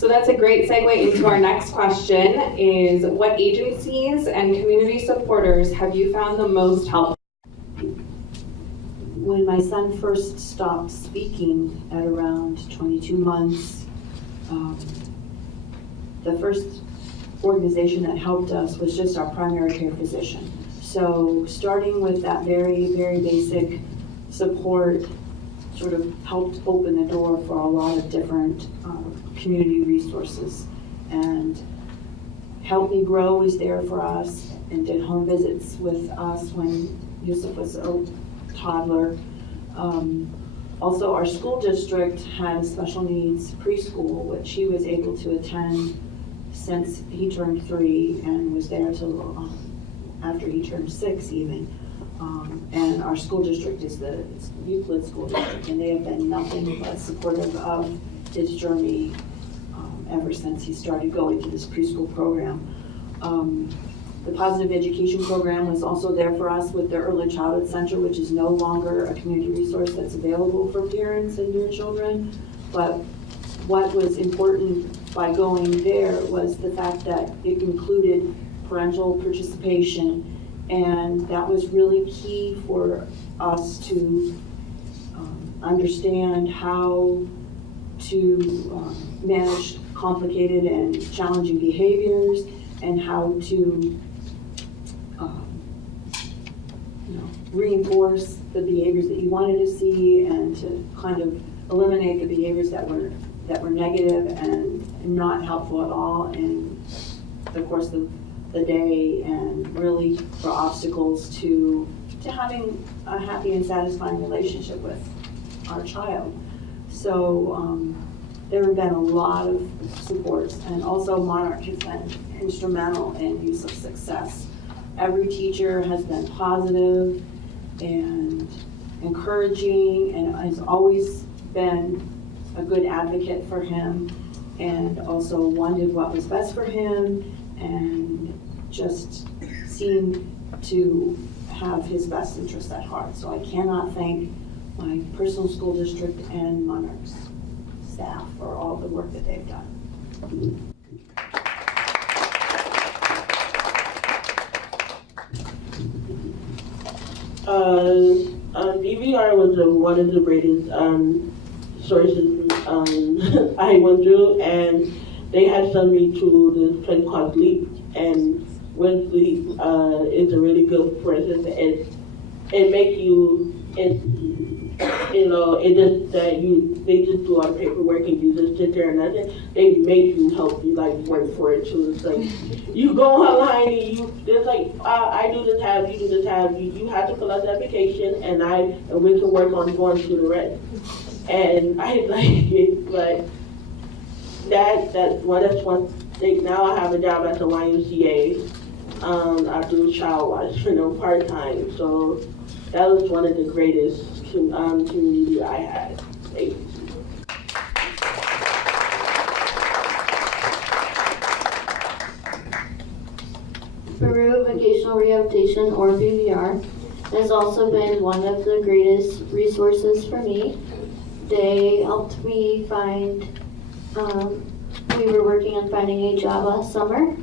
So that's a great segue into our next question is what agencies and community supporters have you found the most helpful? When my son first stopped speaking at around 22 months, the first organization that helped us was just our primary care physician. So starting with that very, very basic support sort of helped open the door for a lot of different community resources. And Help Me Grow was there for us and did home visits with us when Yusuf was a toddler. Also, our school district had a special needs preschool, which he was able to attend since he turned 3 and was there till after he turned 6 even. And our school district is the Euclid School District, and they have been nothing but supportive of his journey ever since he started going to this preschool program. The Positive Education Program was also there for us with the Early Childhood Center, which is no longer a community resource that's available for parents and their children. But what was important by going there was the fact that it included parental participation, and that was really key for us to understand how to manage complicated and challenging behaviors, and how to reinforce the behaviors that you wanted to see, and to kind of eliminate the behaviors that were negative and not helpful at all in the course of the day, and really for obstacles to having a happy and satisfying relationship with our child. So there have been a lot of supports, and also Monarch has been instrumental in Yusuf's success. Every teacher has been positive and encouraging, and has always been a good advocate for him, and also wanted what was best for him, and just seemed to have his best interest at heart. So I cannot thank my personal school district and Monarch's staff for all the work that they've done. DVR was one of the greatest sources I went through, and they had sent me to this place called Leap, and with Leap, it's a really good process. It makes you, it just that they just do all the paperwork and you just sit there and nothing. They make you help you work for it too. It's like you go online and it's like I do the tab, you do the tab. You have to fill out the application, and we can work on going through the rest. And I like it, but that's one thing. Now I have a job at the YMCA. I do child watch, part time. So that was one of the greatest community I had. Peru Vocational Rehabilitation, or BVR, has also been one of the greatest resources for me. They helped me find, we were working on finding a job last summer,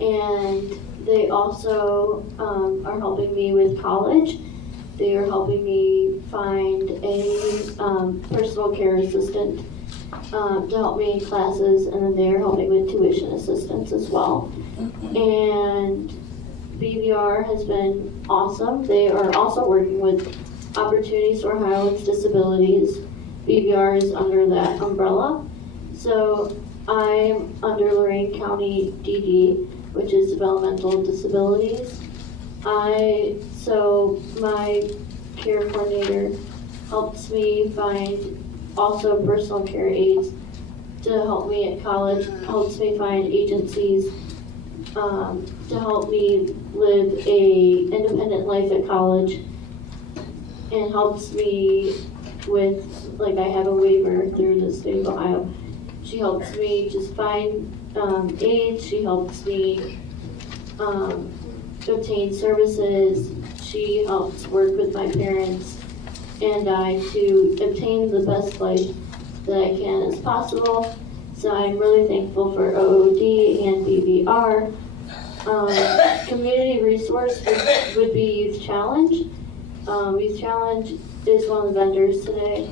and they also are helping me with college. They are helping me find a personal care assistant to help me in classes, and then they're helping with tuition assistance as well. And BVR has been awesome. They are also working with Opportunities for Ohio with Disabilities. BVR is under that umbrella. So I'm under Lorain County DD, which is Developmental Disabilities. So my care coordinator helps me find also personal care aides to help me at college, helps me find agencies to help me live a independent life at college, and helps me with, I have a waiver through the state of Ohio. She helps me just find aides, she helps me obtain services, she helps work with my parents and I to obtain the best life that I can as possible. So I'm really thankful for OOD and BVR. Community resource would be Youth Challenge. Youth Challenge is one of the vendors today.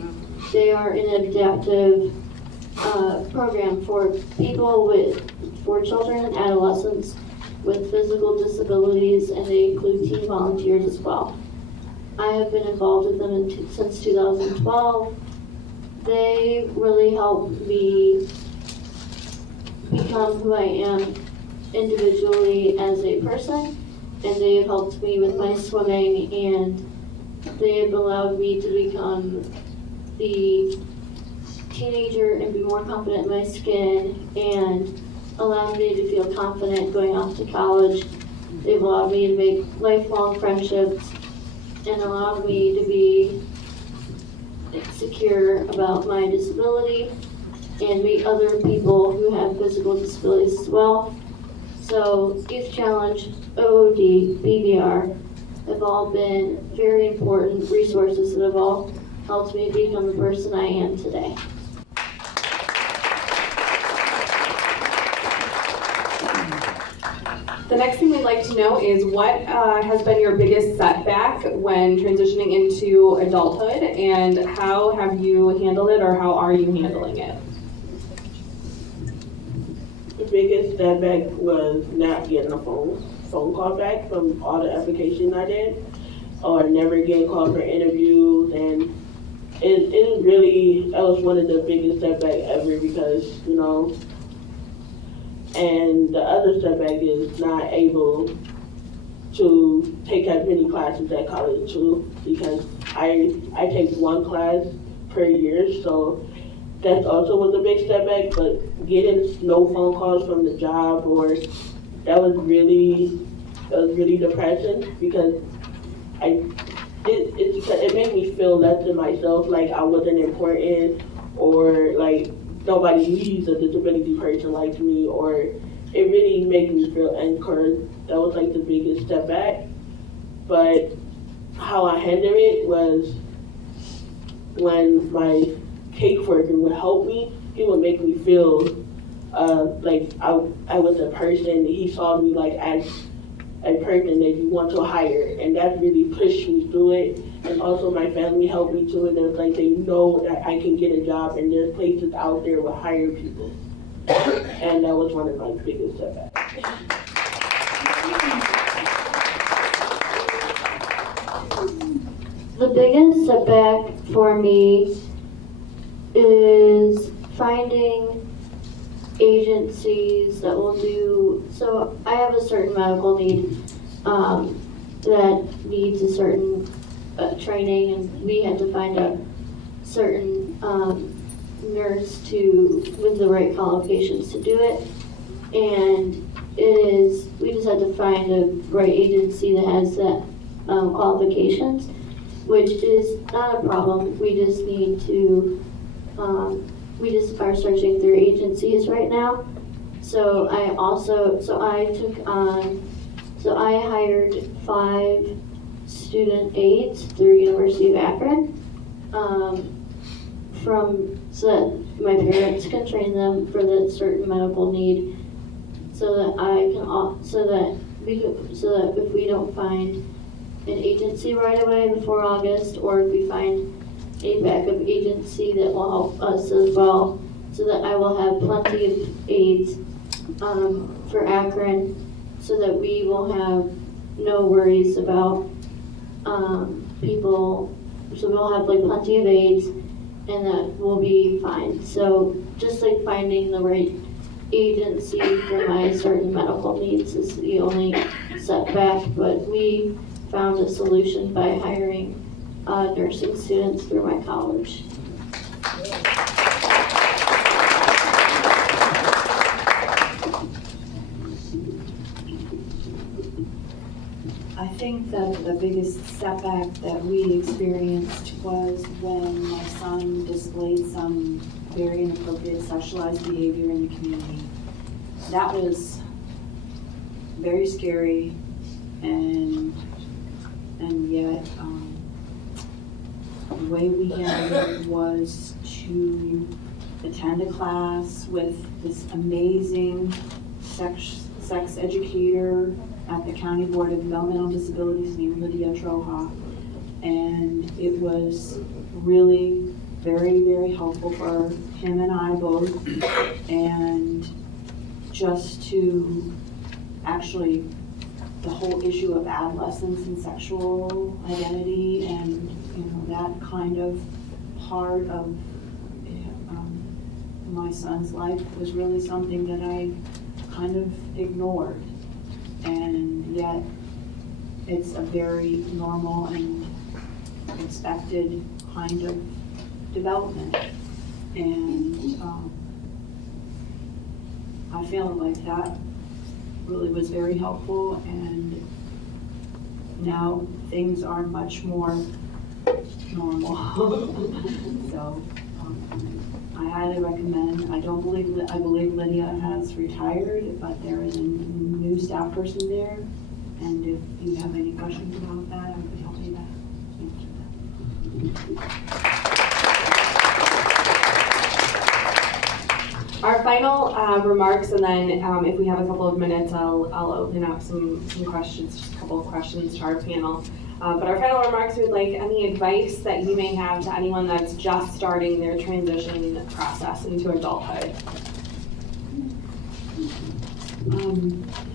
They are an adaptive program for for children and adolescents with physical disabilities, and they include teen volunteers as well. I have been involved with them since 2012. They really helped me become who I am individually as a person, and they have helped me with my swimming, and they have allowed me to become the teenager and be more confident in my skin, and allowed me to feel confident going off to college. They've allowed me to make lifelong friendships and allowed me to be secure about my disability and meet other people who have physical disabilities as well. So Youth Challenge, OOD, BVR have all been very important resources that have all helped me become the person I am today. The next thing we'd like to know is what has been your biggest setback when transitioning into adulthood, and how have you handled it, or how are you handling it? The biggest setback was not getting a phone call back from all the application I did, or never getting called for interviews, and that was one of the biggest setback ever because, and the other setback is not able to take as many classes at college too, because I take one class per year, so that also was a big setback. But getting no phone calls from the job, that was really depressing, because it made me feel less than myself, like I wasn't important, or like nobody needs a disability person like me, or it really made me feel encouraged. That was like the biggest step back. But how I handled it was when my caseworker would help me, he would make me feel like I was a person. He saw me like as a person that you want to hire, and that really pushed me through it. And also my family helped me too, and it's like they know that I can get a job, and there's places out there will hire people. And that was one of my biggest setbacks. The biggest setback for me is finding agencies that will do, so I have a certain medical need that needs a certain training, and we had to find a certain nurse with the right qualifications to do it. And we just had to find a right agency that has that qualifications, which is not a problem. We just need to, we just are searching through agencies right now. So I hired 5 student aides through University of Akron, so that my parents can train them for the certain medical need, so that if we don't find an agency right away before August, or if we find a backup agency that will help us as well, so that I will have plenty of aides for Akron, so that we will have no worries about people. So we'll have like plenty of aides, and that will be fine. So just like finding the right agency for my certain medical needs is the only setback, but we found a solution by hiring nursing students through my college. I think that the biggest setback that we experienced was when my son displayed some very inappropriate sexualized behavior in the community. That was very scary, and yet the way we handled it was to attend a class with this amazing sex educator at the County Board of Developmental Disabilities named Lydia Troja. And it was really very, very helpful for him and I both. And just to actually, the whole issue of adolescence and sexual identity and, that kind of part of my son's life was really something that I kind of ignored. And yet, it's a very normal and expected kind of development. And I feel like that really was very helpful, and now things are much more normal. So I highly recommend. I believe Lydia has retired, but there is a new staff person there. And if you have any questions about that, I would be happy to answer that. Our final remarks, and then if we have a couple of minutes, I'll open up some questions, just a couple of questions to our panel. But our final remarks, we'd like any advice that you may have to anyone that's just starting their transition process into adulthood.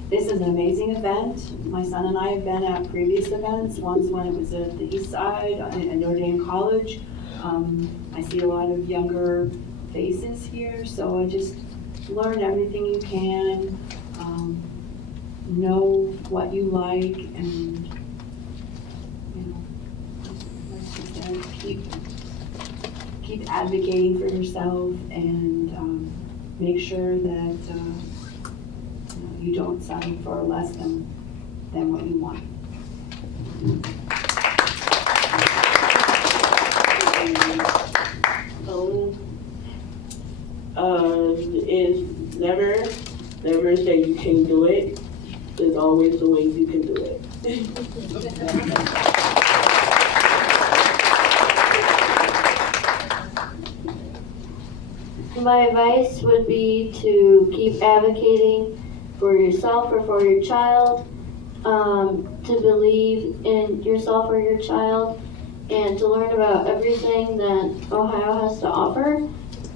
This is an amazing event. My son and I have been at previous events, once when it was at the East Side at Notre Dame College. I see a lot of younger faces here, so I just learn everything you can, know what you like, and like you said, keep advocating for yourself, and make sure that you don't settle for less than what you want. Is never say you can't do it. There's always a way you can do it. My advice would be to keep advocating for yourself or for your child, to believe in yourself or your child, and to learn about everything that Ohio has to offer.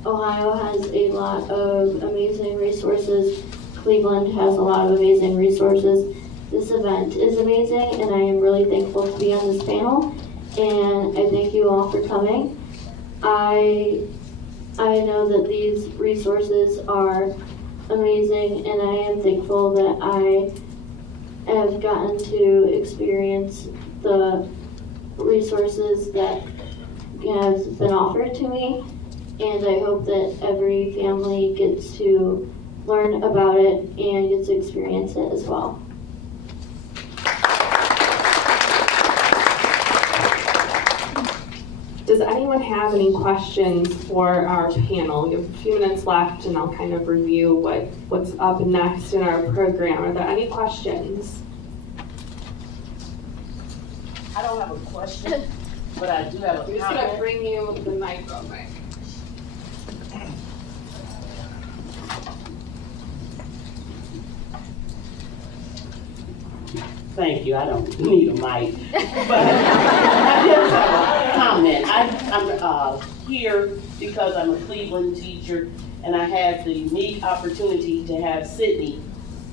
Ohio has a lot of amazing resources. Cleveland has a lot of amazing resources. This event is amazing, and I am really thankful to be on this panel, and I thank you all for coming. I know that these resources are amazing, and I am thankful that I have gotten to experience the resources that have been offered to me, and I hope that every family gets to learn about it and gets to experience it as well. Does anyone have any questions for our panel? We have a few minutes left, and I'll kind of review what's up next in our program. Are there any questions? I don't have a question, but I do have a I'm just going to comment. bring you the microphone. Thank you, I don't need a mic. But I just have a comment. I'm here because I'm a Cleveland teacher, and I had the unique opportunity to have Sydney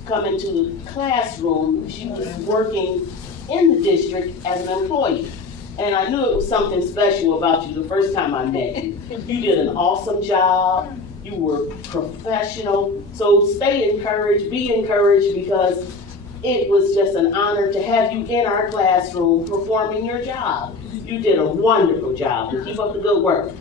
come into the classroom. She was working in the district as an employee. And I knew it was something special about you the first time I met you. You did an awesome job. You were professional. So stay encouraged, be encouraged, because it was just an honor to have you in our classroom performing your job. You did a wonderful job, and keep up the good work.